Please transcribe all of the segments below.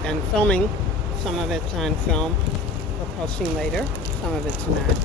I've been filming. Some of it's on film for posting later. Some of it's not.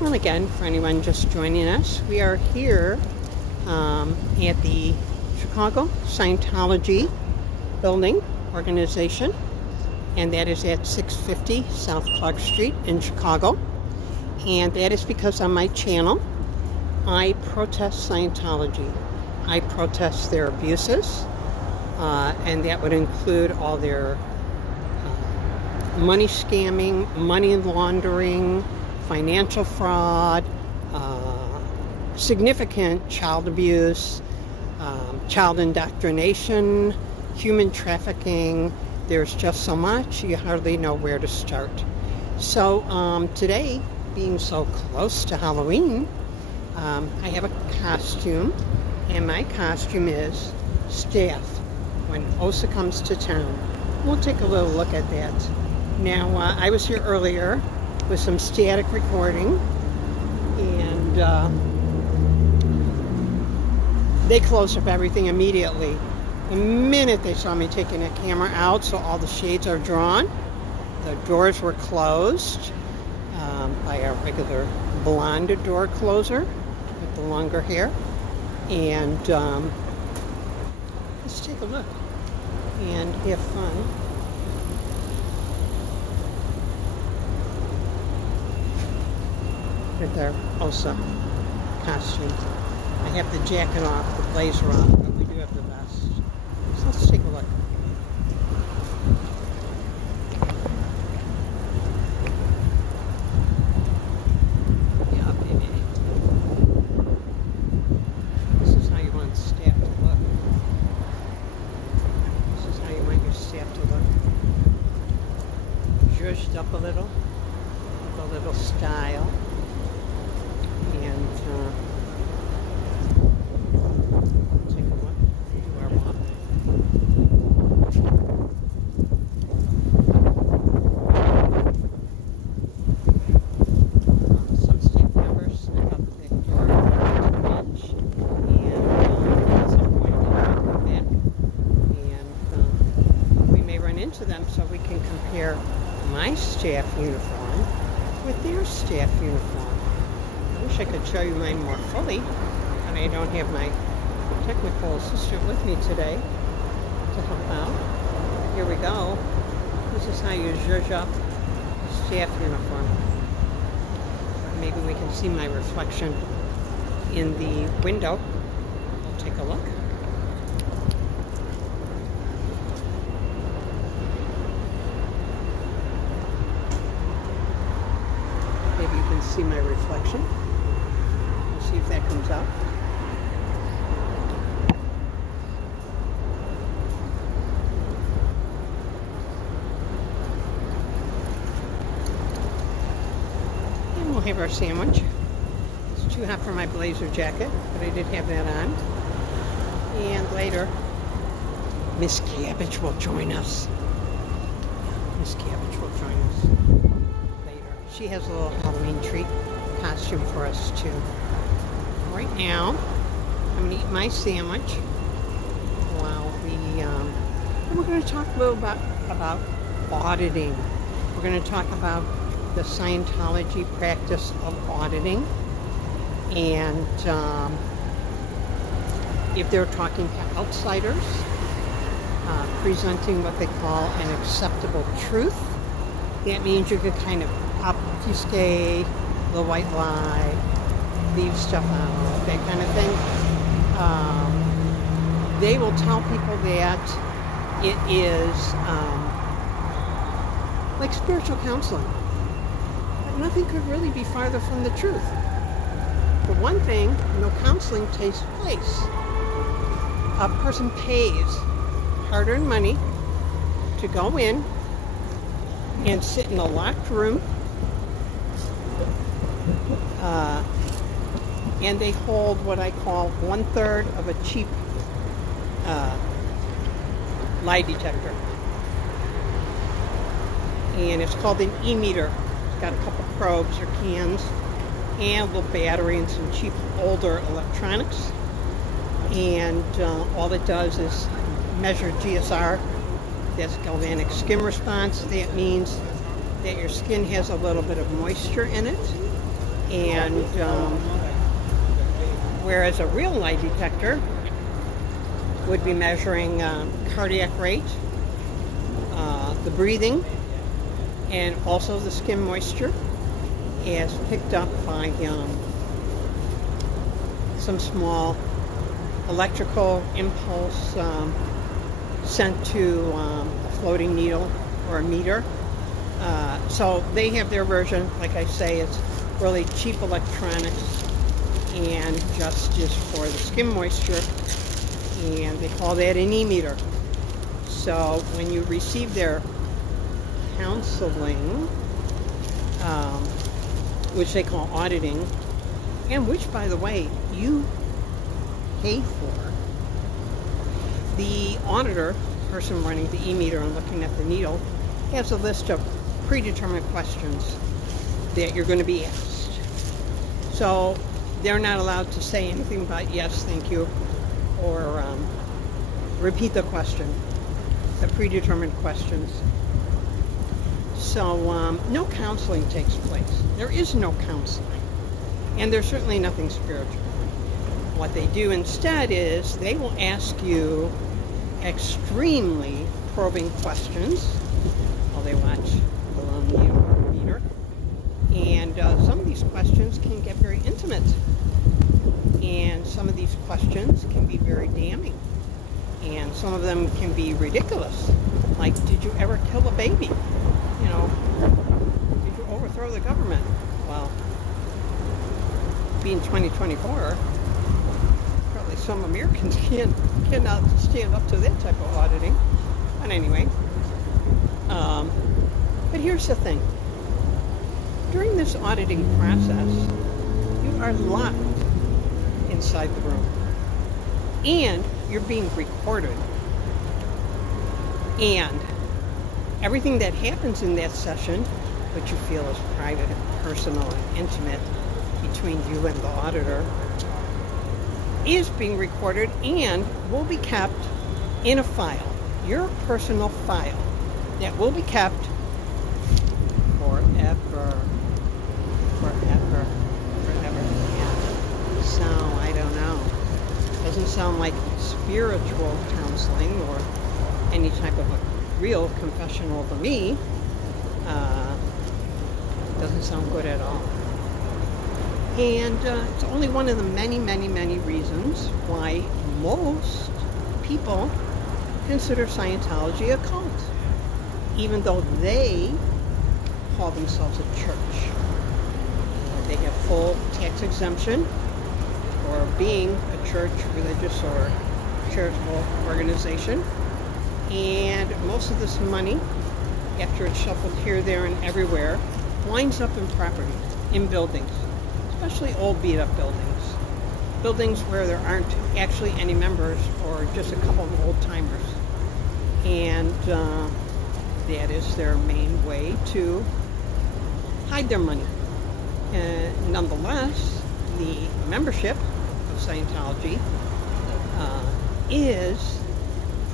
Well, again, for anyone just joining us, we are here at the Chicago Scientology building organization, and that is at 650 South Clark Street in Chicago. And that is because on my channel, I protest Scientology. I protest their abuses, and that would include all their money scamming, money laundering, financial fraud, significant child abuse, child indoctrination, human trafficking. There's just so much, you hardly know where to start. So today, being so close to Halloween, I have a costume, and my costume is staff when OSA comes to town. We'll take a little look at that. Now, I was here earlier with some static recording, and they closed up everything immediately. The minute they saw me taking a camera out, so all the shades are drawn, the doors were closed by a regular blonde door closer with the longer hair. And let's take a look and have fun. With their OSA costumes. I have the jacket off, the blazer off, but we do have the vest. So let's take a look. Yeah, baby. This is how you want staff to look. This is how you want your staff to look. Zhuzhed up a little, with a little style. And take a look, do our walk. Some staff members snuck out the back door to the bench, and at some point they might come back, and we may run into them, so we can compare my staff uniform with their staff uniform. I wish I could show you mine more fully, but I don't have my technical assistant with me today to help out. Here we go. This is how you zhuzh up a staff uniform. Maybe we can see my reflection in the window. We'll take a look. Maybe you can see my reflection. See if that comes out. And we'll have our sandwich. It's too hot for my blazer jacket, but I did have that on. And later, Miss Cabbage will join us. Miss Cabbage will join us later. She has a little Halloween treat costume for us too. Right now, I'm going to eat my sandwich while and we're going to talk a little about auditing. We're going to talk about the Scientology practice of auditing, and if they're talking to outsiders, presenting what they call an acceptable truth. That means you could kind of obfuscate the white lie, leave stuff out, that kind of thing. They will tell people that it is like spiritual counseling. But nothing could really be farther from the truth. one thing, no counseling takes place. A person pays hard-earned money to go in and sit in a locked room, and they hold what I call 1/3 of a cheap lie detector. And it's called an e-meter. It's got a couple probes or cans and a little battery and some cheap older electronics. And all it does is measure GSR. That's galvanic skin response. That means that your skin has a little bit of moisture in it. And whereas a real lie detector would be measuring cardiac rate, the breathing, and also the skin moisture as picked up by some small electrical impulse sent to a floating needle or a meter. So they have their version. Like I say, it's really cheap electronics and just is for the skin moisture, and they call that an e-meter. So when you receive their counseling, which they call auditing, and which, by the way, you pay for, the auditor, person running the e-meter and looking at the needle, has a list of predetermined questions that you're going to be asked. So they're not allowed to say anything about yes, thank you, or repeat the question, the predetermined questions. So no counseling takes place. There is no counseling. And there's certainly nothing spiritual. What they do instead is they will ask you extremely probing questions while they watch the little meter. And some of these questions can get very intimate. And some of these questions can be very damning. And some of them can be ridiculous. Like, did you ever kill a baby? You know, did you overthrow the government? Well, being 2024, probably some Americans cannot stand up to that type of auditing. But anyway, but here's the thing. During this auditing process, you are locked inside the room. And you're being recorded. And everything that happens in that session, which you feel is private and personal and intimate between you and the auditor, is being recorded and will be kept in a file, your personal file, that will be kept forever. Yeah. So, I don't know. Doesn't sound like spiritual counseling or any type of a real confessional to me. Doesn't sound good at all. And it's only one of the many, many, many reasons why most people consider Scientology a cult, even though they call themselves a church. They have full tax exemption for being a church, religious, or charitable organization. And most of this money, after it's shuffled here, there, and everywhere, winds up in property, in buildings, especially old beat-up buildings. Buildings where there aren't actually any members or just a couple of old-timers. And that is their main way to hide their money. Nonetheless, the membership of Scientology is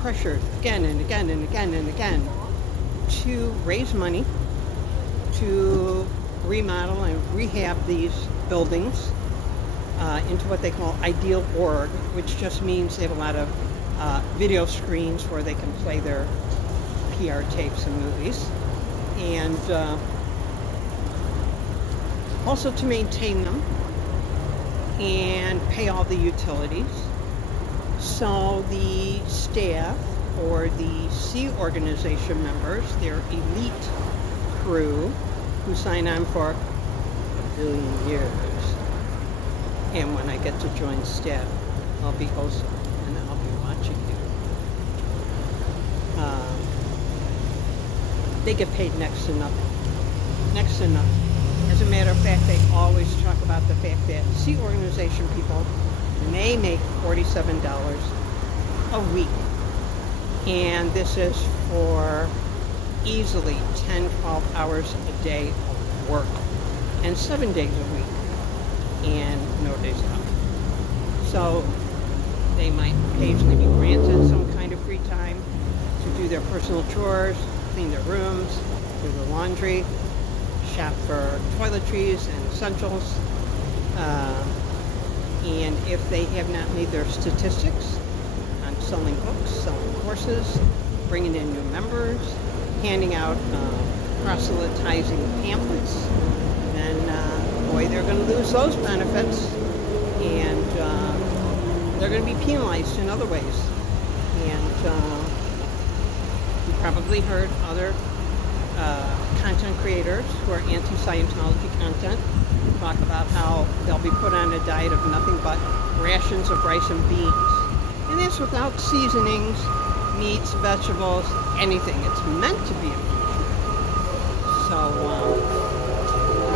pressured again and again and again and again to raise money to remodel and rehab these buildings into what they call ideal org, which just means they have a lot of video screens where they can play their PR tapes and movies, and also to maintain them and pay all the utilities. So the staff or the C organization members, their elite crew who sign on for a billion years, And when I get to join staff, I'll be OSA, and I'll be watching you. They get paid next to nothing. Next to nothing. As a matter of fact, they always talk about the fact that C organization people may make $47 a week. And this is for easily 10, 12 hours a day of work. And 7 days a week. And no days off. So they might occasionally be granted some kind of free time to do their personal chores, clean their rooms, do the laundry, shop for toiletries and essentials. And if they have not made their statistics on selling books, selling courses, bringing in new members, handing out proselytizing pamphlets, then boy, they're going to lose those benefits, and they're going to be penalized in other ways. And you probably heard other content creators who are anti-Scientology content talk about how they'll be put on a diet of nothing but rations of rice and beans. And that's without seasonings, meats, vegetables, anything. It's meant to be a punishment. So,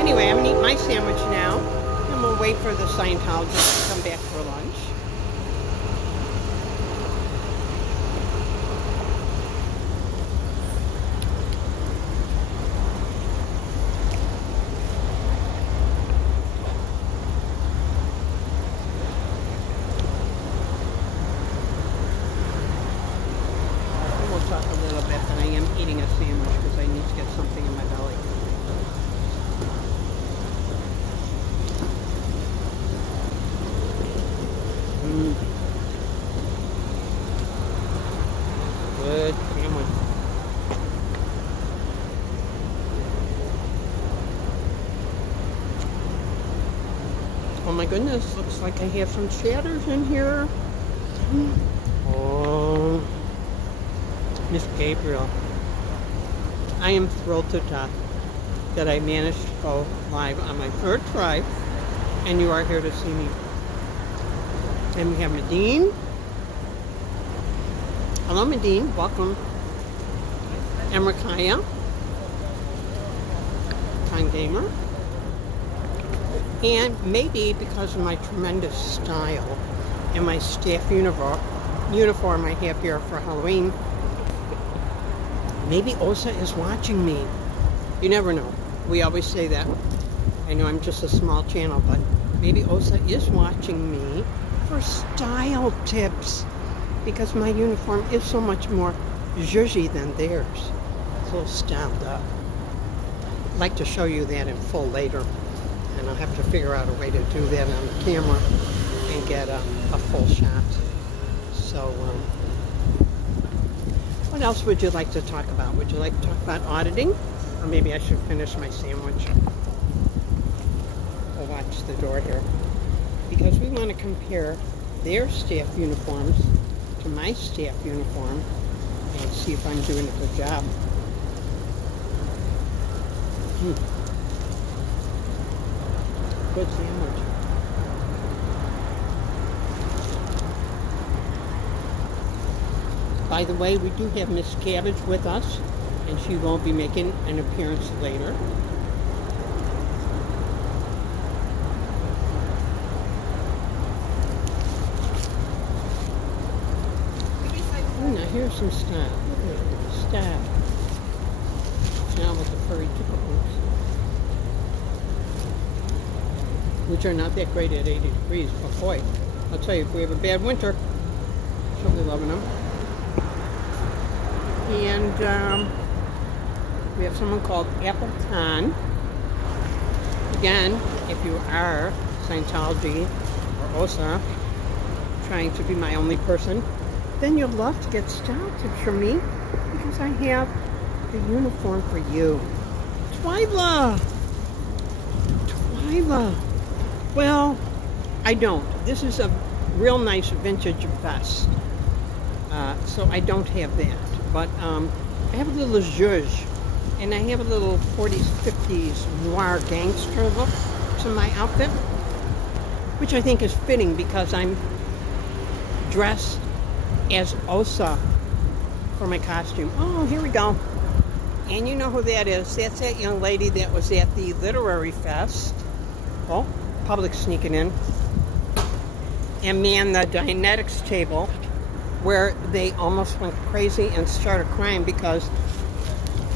anyway, I'm going to eat my sandwich now, and we'll wait for the Scientologists to come back for lunch. We'll talk a little bit, but I am eating a sandwich because I need to get something in my belly. Good sandwich. Oh my goodness, looks like I have some shatters in here. Oh, Miss Gabriel. I am thrilled to death that I managed to go live on my third try, and you are here to see me. And we have Medine. Hello, Medine. Welcome. And Rakaya. Time Gamer. And maybe because of my tremendous style and my staff uniform I have here for Halloween, maybe OSA is watching me. You never know. We always say that. I know I'm just a small channel, but maybe OSA is watching me for style tips, because my uniform is so much more zhuzhy than theirs. It's a little styled up. I'd like to show you that in full later, and I'll have to figure out a way to do that on the camera and get a full shot. So, what else would you like to talk about? Would you like to talk about auditing? Or maybe I should finish my sandwich. I'll watch the door here. Because we want to compare their staff uniforms to my staff uniform and see if I'm doing a good job. Good sandwich. By the way, we do have Miss Cabbage with us, and she won't be making an appearance later. Oh, now here's some stuff. Stuff. Now with the furry tickle boots, which are not that great at 80 degrees, but boy, I'll tell you, if we have a bad winter, she'll be loving them. And we have someone called Appleton. Again, if you are Scientology or OSA, trying to be my only person, then you'll love to get style tips from me, because I have the uniform for you. Twyla! Well, I don't. This is a real nice vintage vest. So I don't have that. But I have a little zhuzh, and I have a little 40s, 50s noir gangster look to my outfit. which I think is fitting because I'm dressed as OSA for my costume. Oh, here we go. And you know who that is. That's that young lady that was at the Literary Fest. Oh, public sneaking in. And man, the Dianetics table, where they almost went crazy and started crying because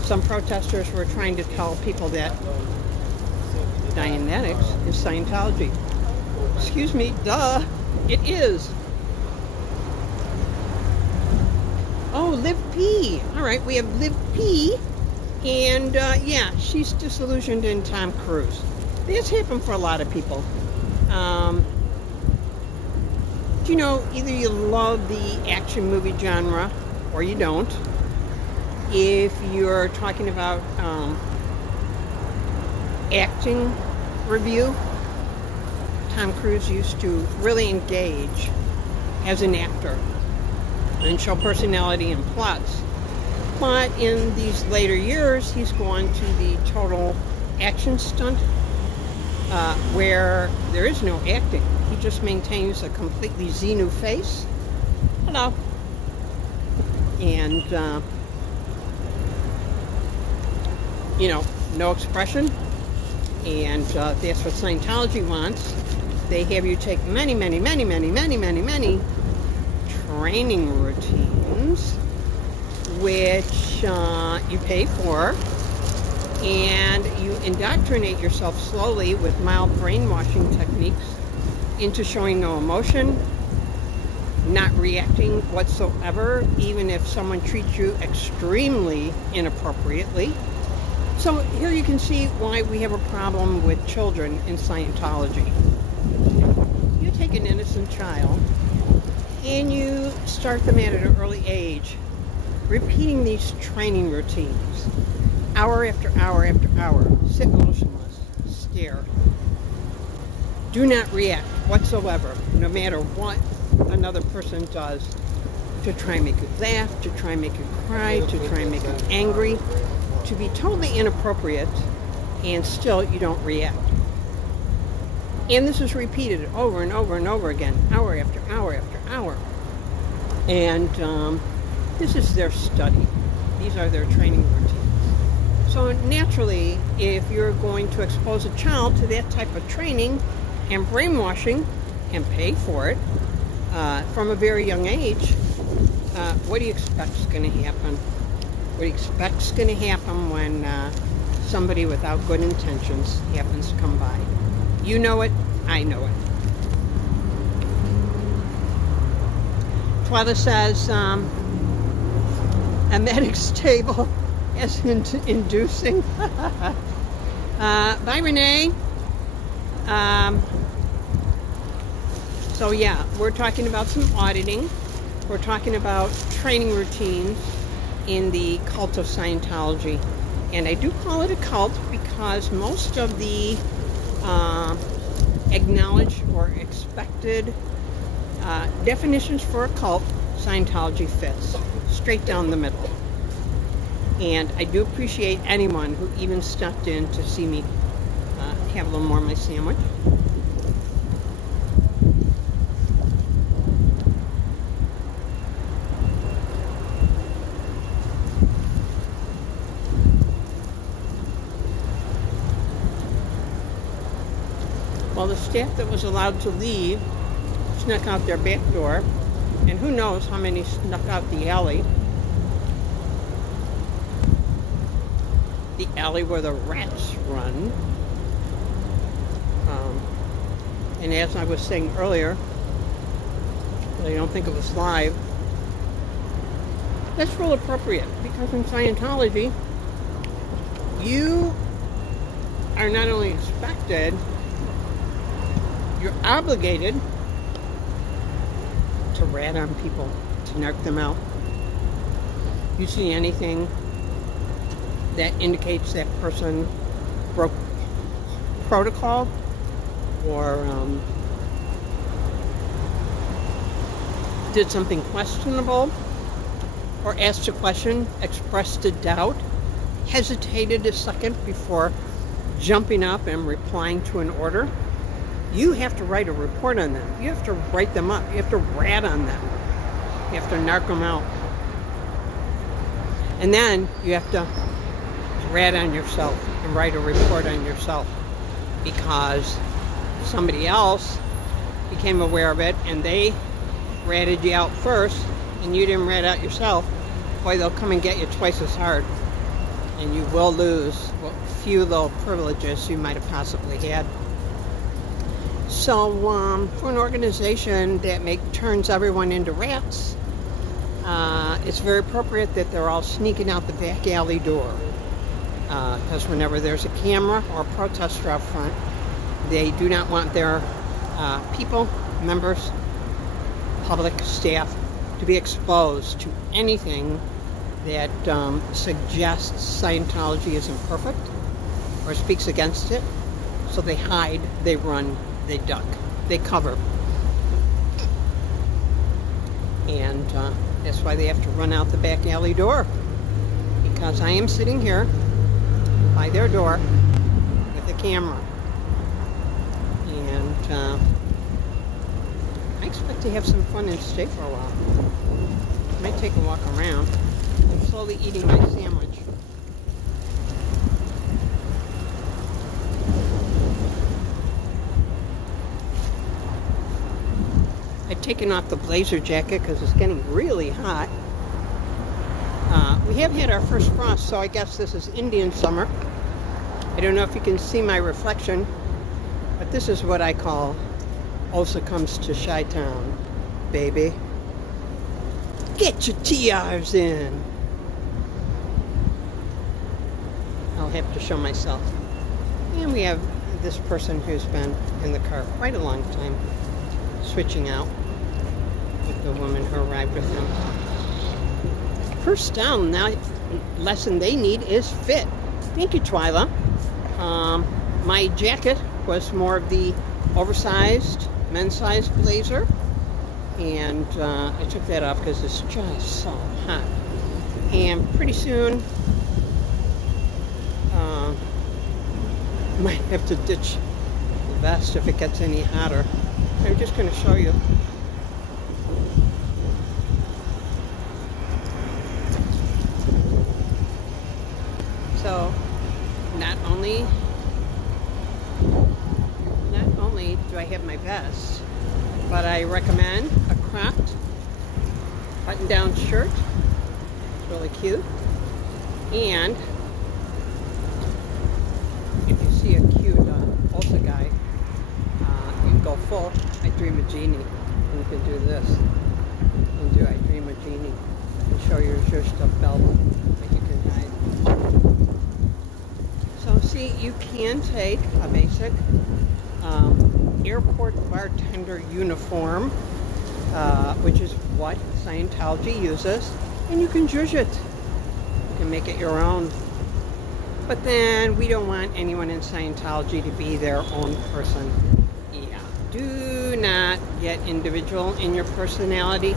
some protesters were trying to tell people that Dianetics is Scientology. Excuse me, duh, it is. Oh, Liv P. All right, we have Liv P. And yeah, she's disillusioned in Tom Cruise. This happened for a lot of people. You know, either you love the action movie genre or you don't. If you're talking about acting review, Tom Cruise used to really engage as an actor and show personality and plots. But in these later years, he's gone to the total action stunt where there is no acting. He just maintains a completely Xenu face. Hello. And, you know, no expression. And that's what Scientology wants. They have you take many training routines, which you pay for, and you indoctrinate yourself slowly with mild brainwashing techniques into showing no emotion, not reacting whatsoever, even if someone treats you extremely inappropriately. So here you can see why we have a problem with children in Scientology. You take an innocent child and you start them at an early age, repeating these training routines, hour after hour after hour. Sit motionless, stare. Do not react whatsoever, no matter what another person does, to try and make you laugh, to try and make you cry, to try and make you angry, to be totally inappropriate, and still you don't react. And this is repeated over and over and over again, hour after hour after hour. And this is their study. These are their training routines. So naturally, if you're going to expose a child to that type of training and brainwashing and pay for it from a very young age, what do you expect is going to happen? What do you expect is going to happen when somebody without good intentions happens to come by? You know it, I know it. Twyla says, a medic's table is inducing. Bye, Renee. So yeah, we're talking about some auditing. We're talking about training routines in the cult of Scientology. And I do call it a cult because most of the acknowledged or expected definitions for a cult, Scientology fits straight down the middle. And I do appreciate anyone who even stepped in to see me have a little more of my sandwich. Well, the staff that was allowed to leave snuck out their back door, and who knows how many snuck out the alley where the rats run. And as I was saying earlier, but I don't think it was live, that's real appropriate, because in Scientology you are not only expected, you're obligated to rat on people, to narc them out. You see anything that indicates that person broke protocol or did something questionable, or asked a question, expressed a doubt, hesitated a second before jumping up and replying to an order, You have to write a report on them. You have to write them up. You have to rat on them. You have to narc them out. And then you have to rat on yourself and write a report on yourself, because somebody else became aware of it and they ratted you out first and you didn't rat out yourself. Boy, they'll come and get you twice as hard, and you will lose what few little privileges you might have possibly had. So for an organization that turns everyone into rats, it's very appropriate that they're all sneaking out the back alley door, because whenever there's a camera or a protester out front, they do not want their people, members, public, staff to be exposed to anything that suggests Scientology is imperfect or speaks against it. So they hide, they run, they duck, they cover. And that's why they have to run out the back alley door, because I am sitting here by their door with a camera. And I expect to have some fun and stay for a while. Might take a walk around. I'm slowly eating my sandwich. I've taken off the blazer jacket because it's getting really hot. We have had our first frost, so I guess this is Indian summer. I don't know if you can see my reflection, but this is what I call OSA comes to Chi-Town, baby. Get your TRs in. I'll have to show myself. And we have this person who's been in the car quite a long time, switching out with the woman who arrived with him. First down, now lesson they need is fit. Thank you, Twyla. My jacket was more of the oversized men's size blazer, and I took that off because it's just so hot. And pretty soon might have to ditch the vest if it gets any hotter. I'm just going to show you. So not only do I have my vest, but I recommend a cropped button-down shirt. It's really cute. And if you see a cute OSA guy, you can go full I Dream a Genie. And you can do this. And do I Dream a Genie. And show your zhuzhed belt that you can hide. So see, you can take a basic airport bartender uniform, which is what Scientology uses, and you can zhuzh it. You can make it your own. But then we don't want anyone in Scientology to be their own person. Yeah. Do not get individual in your personality,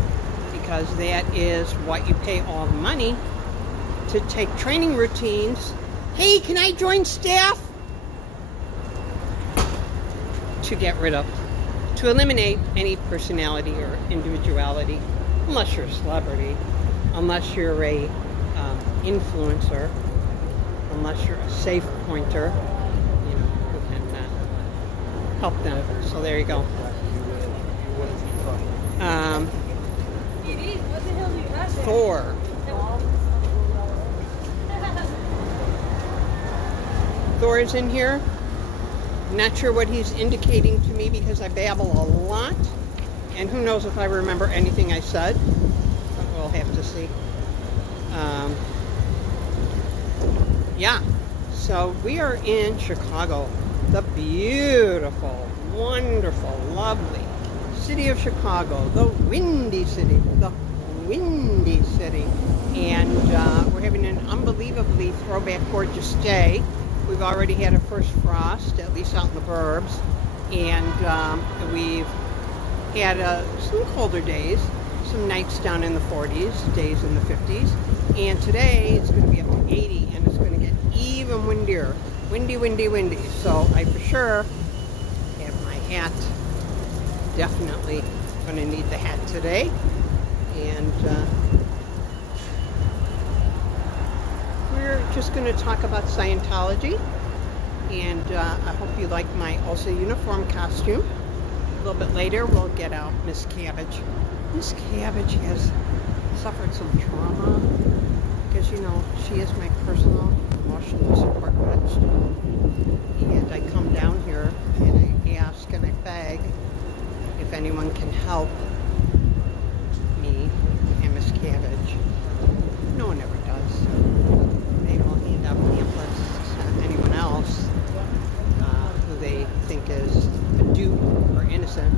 because that is what you pay all the money to take training routines. Hey, can I join staff? To get rid of, to eliminate any personality or individuality, unless you're a celebrity, unless you're a influencer, unless you're a safe pointer, you know, who can help them. So there you go. Thor. Thor is in here. Not sure what he's indicating to me because I babble a lot, and who knows if I remember anything I said, but we'll have to see. Yeah, so we are in Chicago, the beautiful, wonderful, lovely city of Chicago, the windy city, and we're having an unbelievably throwback gorgeous day. We've already had a first frost, at least out in the burbs, and we've had some colder days, some nights down in the 40s, days in the 50s, and today it's going to be up to 80, and it's going to get even windier. Windy. So I for sure have my hat. Definitely going to need the hat today. And we're just going to talk about Scientology. And I hope you like my OSA uniform costume. A little bit later, we'll get out Miss Cabbage. Miss Cabbage has suffered some trauma because, you know, she is my personal emotional support coach. And I come down here and I ask and I beg if anyone can help me and Miss Cabbage. No one ever does. They will hand out pamphlets to anyone else who they think is a dupe or innocent,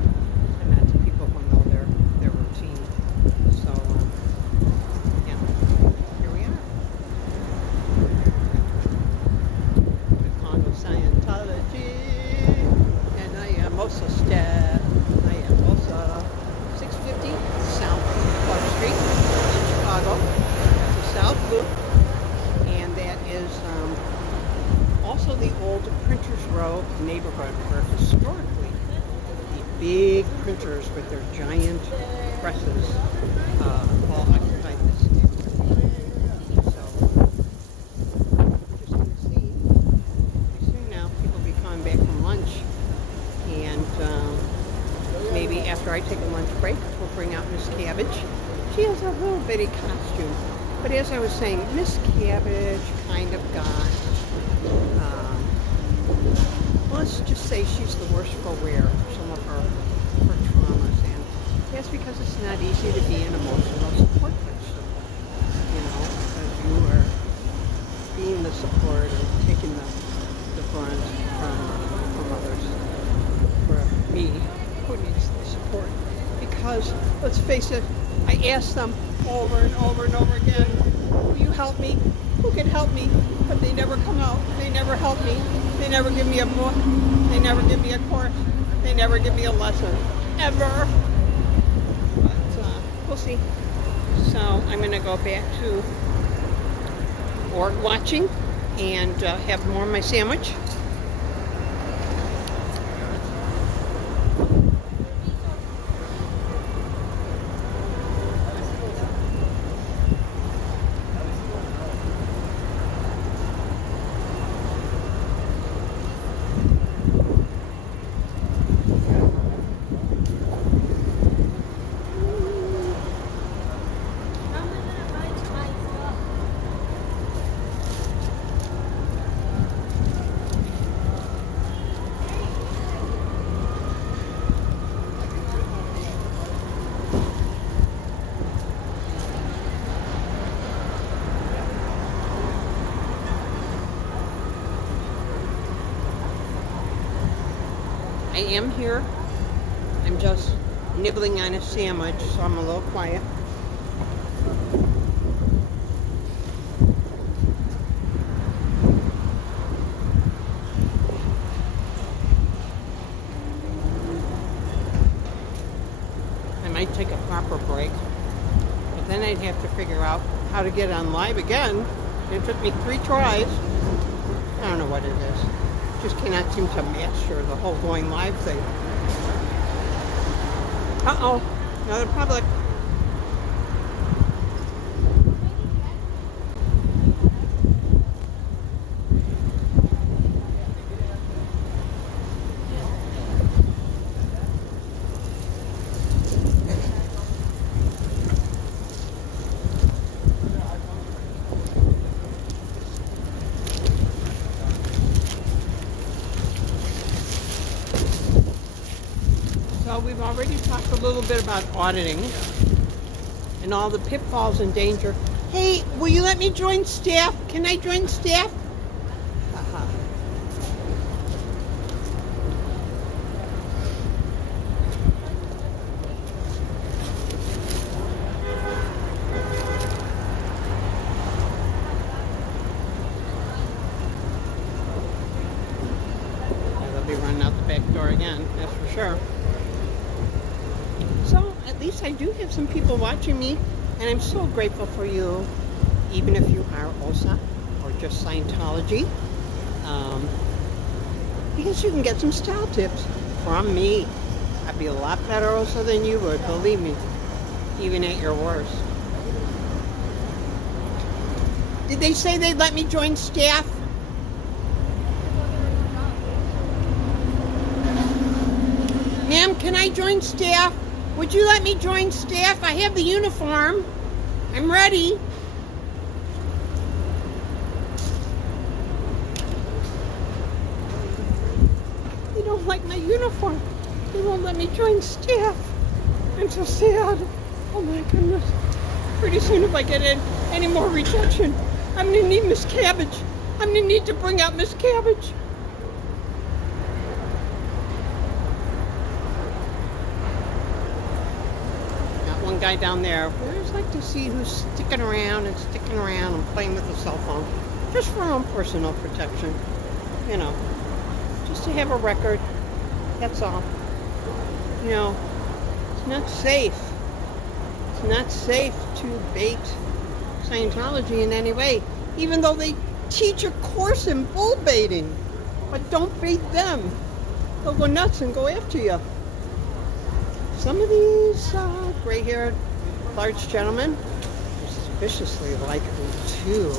and not to people who know their routine. So, yeah, here we are. We call it Scientology, and I am OSA staff. I am OSA 650 South Clark Street in Chicago. The South Loop, and that is also the old Printers Row neighborhood where historically the big printers with their giant presses all occupied this neighborhood. So we're just going to see pretty soon now. People will be coming back from lunch, and maybe after I take a lunch break, we'll bring out Miss Cabbage. She has a little bitty costume, but as I was saying, Miss Cabbage kind of got let's just say she's the worst for wear for some of her traumas, and that's because it's not easy to be an emotional support person, you know, because you are being the support and taking the brunt from others. For me, who needs the support? Because, let's face it, I ask them over and over and over again, will you help me? Who can help me? But they never come out. They never help me. They never give me a book. They never give me a course. They never give me a lesson. Ever. But we'll see. So I'm going to go back to org watching and have more of my sandwich. I am here. I'm just nibbling on a sandwich, so I'm a little quiet. I might take a proper break, but then I'd have to figure out how to get on live again. It took me 3 tries. I don't know what it is. Just cannot seem to master the whole going live thing. Uh-oh, another public. So we've already talked a little bit about auditing and all the pitfalls and danger. Hey, will you let me join staff? Can I join staff? Uh-huh. They'll be running out the back door again, that's for sure. So at least I do have some people watching me, and I'm so grateful for you, even if you are OSA or just Scientology, because you can get some style tips from me. I'd be a lot better OSA than you would, believe me, even at your worst. Did they say they'd let me join staff? Ma'am, can I join staff? Would you let me join staff? I have the uniform. I'm ready. They don't like my uniform. They won't let me join staff. I'm so sad. Oh my goodness. Pretty soon if I get any more rejection, I'm going to need Miss Cabbage. I'm going to need to bring out Miss Cabbage. Got one guy down there. I just like to see who's sticking around and playing with a cell phone. Just for our own personal protection. You know, just to have a record. That's all. You know, it's not safe. It's not safe to bait Scientology in any way, even though they teach a course in bull baiting. But don't bait them. They'll go nuts and go after you. Some of these gray-haired, large gentlemen are suspiciously likely, too,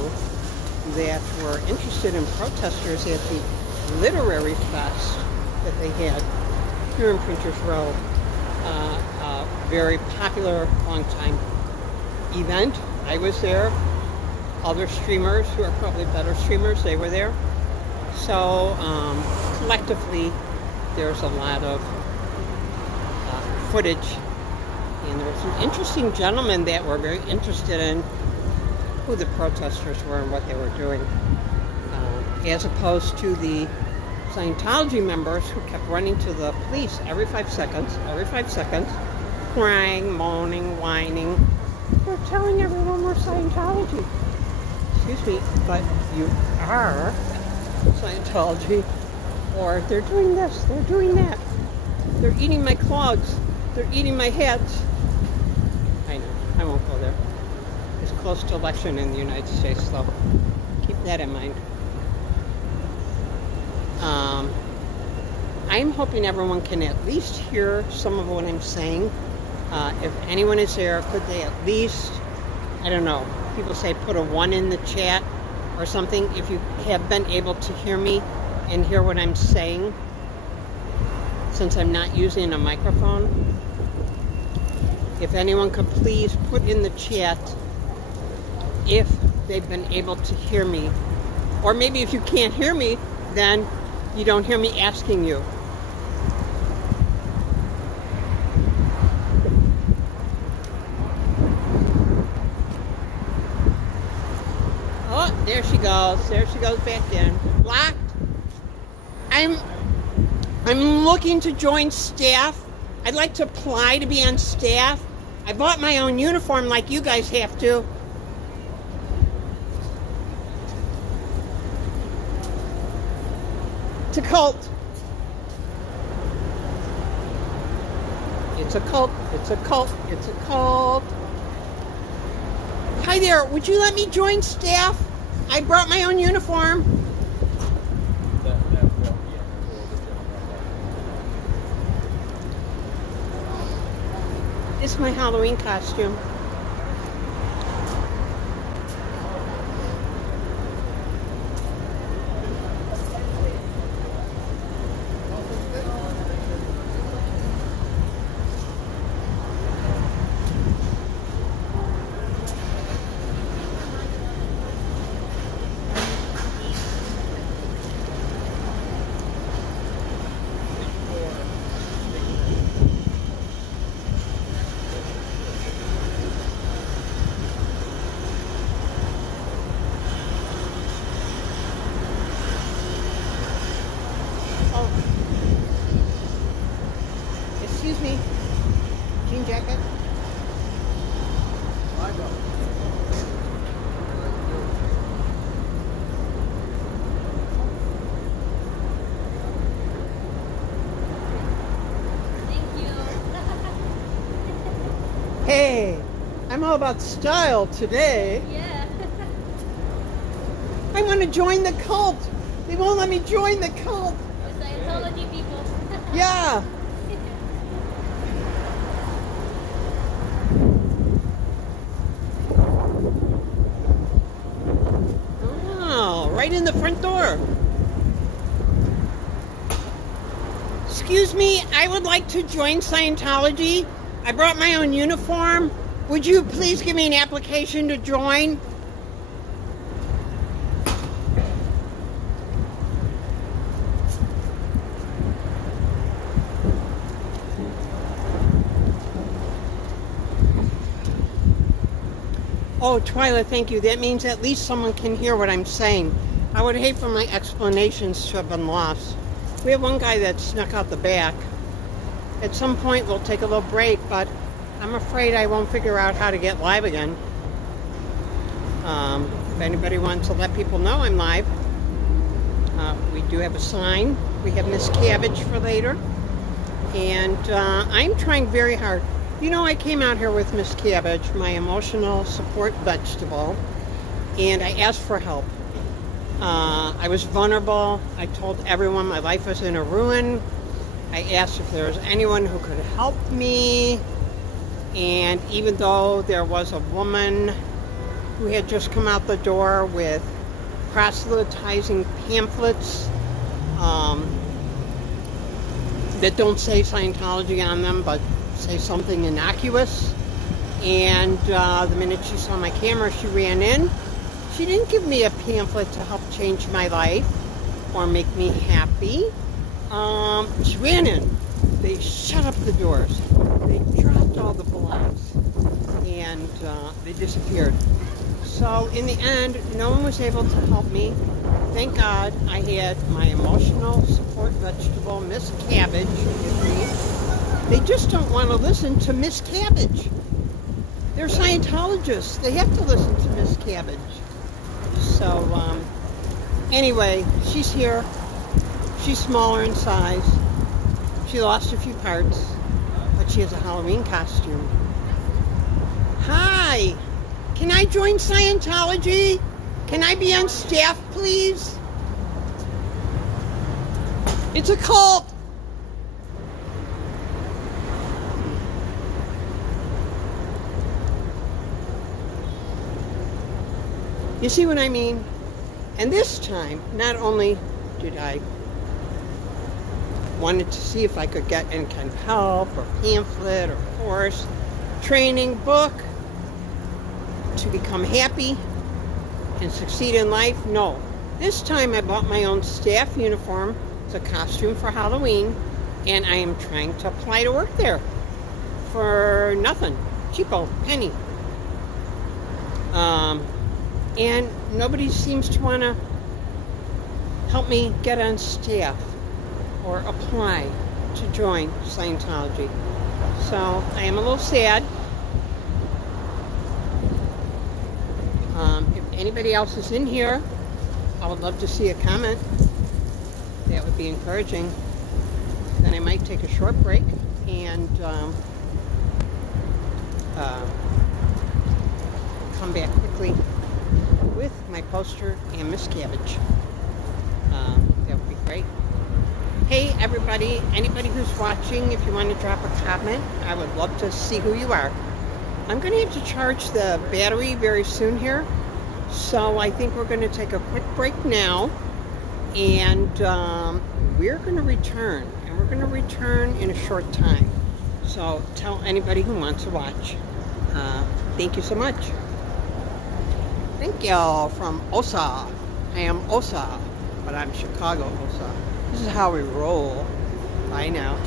that were interested in protesters at the literary fest that they had here in Printers Row. A very popular, long-time event. I was there. Other streamers who are probably better streamers, they were there. So collectively, there's a lot of footage. And there were some interesting gentlemen that were very interested in who the protesters were and what they were doing. As opposed to the Scientology members who kept running to the police every 5 seconds, crying, moaning, whining. They're telling everyone we're Scientology. Excuse me, but you are Scientology. Or they're doing this, they're doing that. They're eating my clogs. They're eating my hats. I know, I won't go there. It's close to election in the United States, though. Keep that in mind. I'm hoping everyone can at least hear some of what I'm saying. If anyone is there, could they at least, I don't know, people say put a 1 in the chat or something if you have been able to hear me and hear what I'm saying, since I'm not using a microphone. If anyone could please put in the chat if they've been able to hear me. Or maybe if you can't hear me, then you don't hear me asking you. Oh, there she goes. There she goes back in. Locked. I'm looking to join staff. I'd like to apply to be on staff. I bought my own uniform like you guys have to. It's a cult. It's a cult. It's a cult. It's a cult. Hi there. Would you let me join staff? I brought my own uniform. It's my Halloween costume. Excuse me. Jean jacket. Thank you. Hey, I'm all about style today. Yeah. I want to join the cult. They won't let me join the cult. The Scientology people. Yeah. Oh, right in the front door. Excuse me, I would like to join Scientology. I brought my own uniform. Would you please give me an application to join? Oh, Twyla, thank you. That means at least someone can hear what I'm saying. I would hate for my explanations to have been lost. We have one guy that snuck out the back. At some point, we'll take a little break, but I'm afraid I won't figure out how to get live again. If anybody wants to let people know I'm live, we do have a sign. We have Miss Cabbage for later. And I'm trying very hard. You know, I came out here with Miss Cabbage, my emotional support vegetable, and I asked for help. I was vulnerable. I told everyone my life was in a ruin. I asked if there was anyone who could help me. And even though there was a woman who had just come out the door with proselytizing pamphlets that don't say Scientology on them, but say something innocuous, and the minute she saw my camera, she ran in. She didn't give me a pamphlet to help change my life or make me happy. She ran in. They shut up the doors. They dropped all the belongings, and they disappeared. So in the end, no one was able to help me. Thank God I had my emotional support vegetable, Miss Cabbage, with me. They just don't want to listen to Miss Cabbage. They're Scientologists. They have to listen to Miss Cabbage. So, anyway, she's here. She's smaller in size. She lost a few parts, but she has a Halloween costume. Hi! Can I join Scientology? Can I be on staff, please? It's a cult! You see what I mean? And this time, not only did I wanted to see if I could get any kind of help or pamphlet or course, training, book to become happy and succeed in life. No. This time I bought my own staff uniform. It's a costume for Halloween, and I am trying to apply to work there for nothing. Cheapo, penny. And nobody seems to want to help me get on staff or apply to join Scientology. So I am a little sad. If anybody else is in here, I would love to see a comment. That would be encouraging. Then I might take a short break and come back quickly with my poster and Miss Cabbage. That would be great. Hey everybody, anybody who's watching, if you want to drop a comment, I would love to see who you are. I'm going to have to charge the battery very soon here, so I think we're going to take a quick break now, and we're going to return, and we're going to return in a short time. So tell anybody who wants to watch. Thank you so much. Thank y'all from OSA. I am OSA, but I'm Chicago OSA. This is how we roll. Bye now.